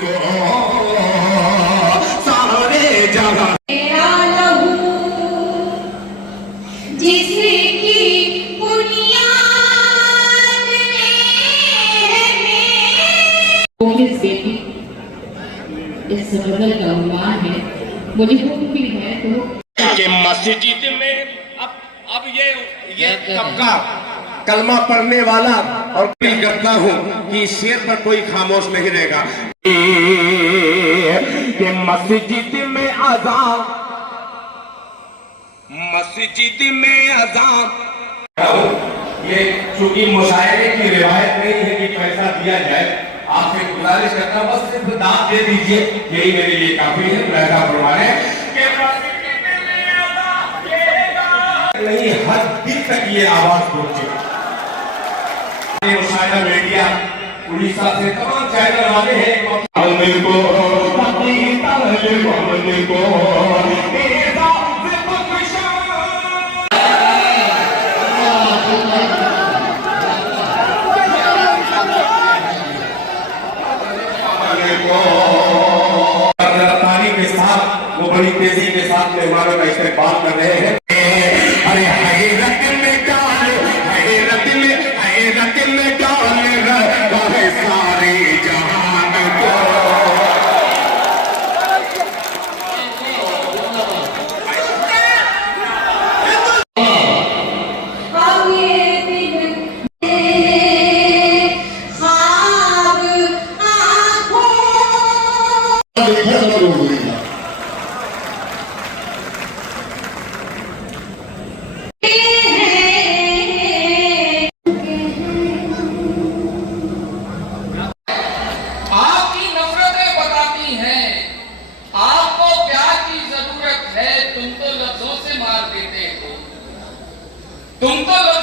को सारे जहां इस बदल का अनुमान है, मुझे भी है तो कि मस्जिद में अब ये तबका कलमा पढ़ने वाला और अपील करता हूँ कि शेर पर कोई खामोश नहीं रहेगा कि मस्जिद में अज़ान ये चूंकि मुशायरे की रिवायत नहीं है कि पैसा दिया जाए, आपसे गुजारिश करता हूं बस सिर्फ दान दे दीजिए, यही मेरे लिए काफी है। ऐसा फरमाने नहीं हर दिल तक ये आवाज पहुंचे। मुशायरा मीडिया उड़ीसा से तमाम चैनल वाले हैं के साथ वो बड़ी तेजी के साथ मेहमानों का इस्तेमाल कर रहे हैं। अरे हैरत में डाल सारे जहान को तुम तो